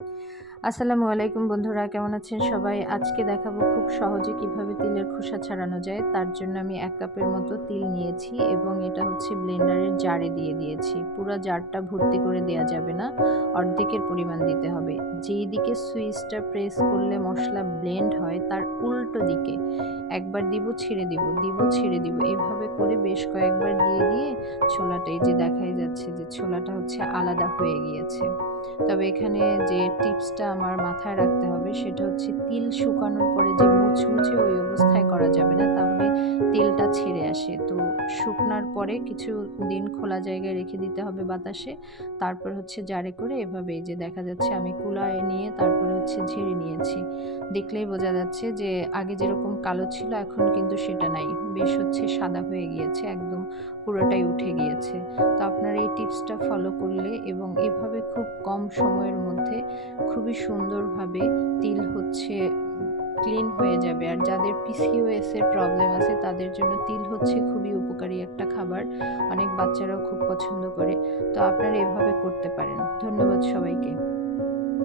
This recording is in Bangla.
আসসালামু আলাইকুম বন্ধুরা, কেমন আছেন সবাই? আজকে দেখাবো খুব সহজে কিভাবে তিলের খোসা ছাড়ানো যায়। তার জন্য আমি ১ কাপের মতো তিল নিয়েছি এবং এটা হচ্ছে ব্লেন্ডারের জারে দিয়ে দিয়েছি। পুরা জারটা ভর্তি করে দেয়া যাবে না, অর্ধেকের পরিমাণ দিতে হবে। যেই দিকে সুইচটা প্রেস করলে মসলা ব্লেন্ড হয় তার উল্টো দিকে একবার দিব, ছেড়ে দিব, দিব, ছেড়ে দিব। এভাবে করে বেশ কয়েকবার দিয়ে ছোলাটা এই যে দেখাই যাচ্ছে যে ছোলাটা হচ্ছে আলাদা হয়ে গিয়েছে। তবে এখানে যে টিপসটা আমার মাথায় রাখতে হবে সেটা হচ্ছে তিল শুকানোর পরে যে মুচমুচে ওই অবস্থায় করা যাবে না, তাহলে তেলটা ছেড়ে আসে। তো শুকনার পরে কিছু দিন খোলা জায়গায় রেখে দিতে হবে বাতাসে। তারপর হচ্ছে জারে করে এভাবে এই যে দেখা যাচ্ছে আমি কুলায় নিয়ে তারপরে হচ্ছে ঝেড়ে নিয়েছি। দেখলেই বোঝা যাচ্ছে যে আগে যেরকম কালো ছিল এখন কিন্তু সেটা নাই। বেশ হচ্ছে সাদা হয়ে গিয়েছে, একদম পুরোটাই উঠে গিয়েছে। তো আপনারা এই টিপসটা ফলো করলে এবং এভাবে খুব কম সময়ের মধ্যে খুবই সুন্দরভাবে তিল হচ্ছে ক্লিন হয়ে যাবে। আর যাদের পিসিওএস এর প্রবলেম আছে তাদের জন্য তিল হচ্ছে খুবই উপকারী একটা খাবার। অনেক বাচ্চারাও খুব পছন্দ করে। তো আপনারা এভাবে করতে পারেন। ধন্যবাদ সবাইকে।